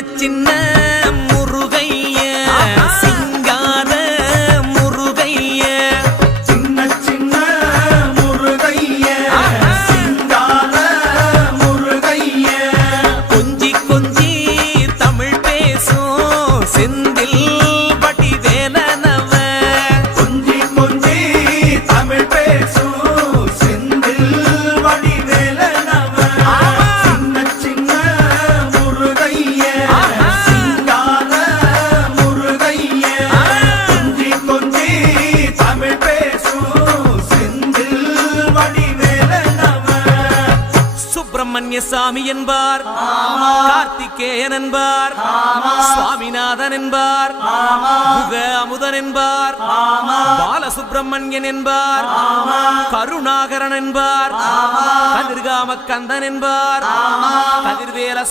சின்ன முருகைய சிங்கார முருகைய சின்ன சின்ன முருகைய சிங்கார முருகைய கொஞ்சி கொஞ்சி தமிழ் பேசும் செந்தில் வடிவேலனவ கொஞ்சி கொஞ்சி தமிழ் பேசும் செந்தில் வடிவேலனவ சின்ன சின்ன முருகைய சிங்கார முருகைய கொஞ்சி கொஞ்சி தமிழ் பேசும் செந்தில் வடிவேலனவ சுப்பிரமணிய சாமி என்பார், கார்த்திகேயன் என்பார், சுவாமிநாதன் என்பார், முக அமுதன் என்பார், பாலசுப்பிரமணியன் என்பார், கருணாகரன் என்பார், கதிர்காம கந்தன் என்பார், கதிர்வேல